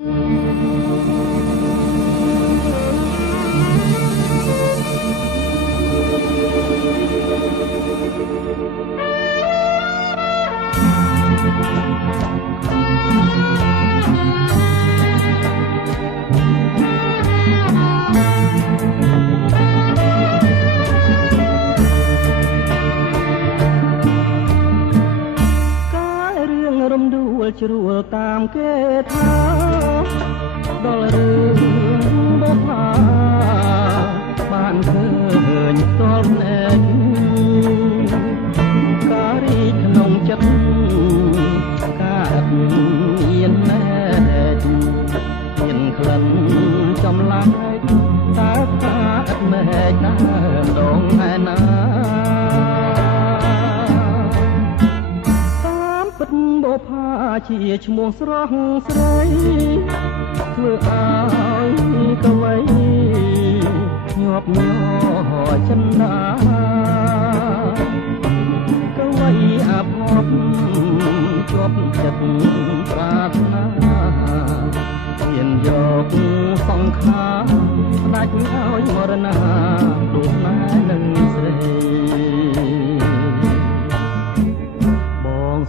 ជ្រួលតាមគេថាដល់រឿងបុប្ផាបានឃើញតលភ្នែកការីក្នុងចិត្តកើតមានណែតមានក្លិនចំឡាយតើកាត់មែកដើមដងឯណាបុប្ផាជាឈ្មោះស្រស់ស្រីធ្វើឲ្យកវីញាប់ញ័រចិន្តាកវីអាភពជាប់ចិត្តប្រាថ្នាហ៊ានយកសង្ខារស្ដេចឲ្យមរណាដូចណែនឹងស្រី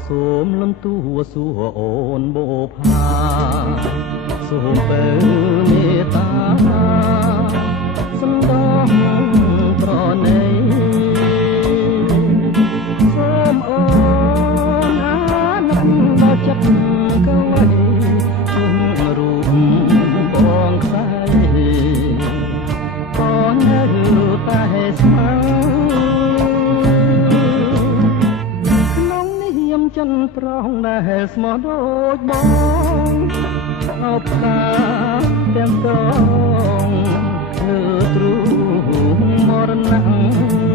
សូមលំទួសួរអូនបុប្ផាសូមបើមេត្តាសន្តោសប្រណីសូមអូនអាណិតដល់ចិត្តកវីគុំរូបបងខ្សែបងនៅតែស្មើចិនប្រងដែលស្មោះដូចបងអបតាទាំងត្រង់លើទ្រូងមរណៈ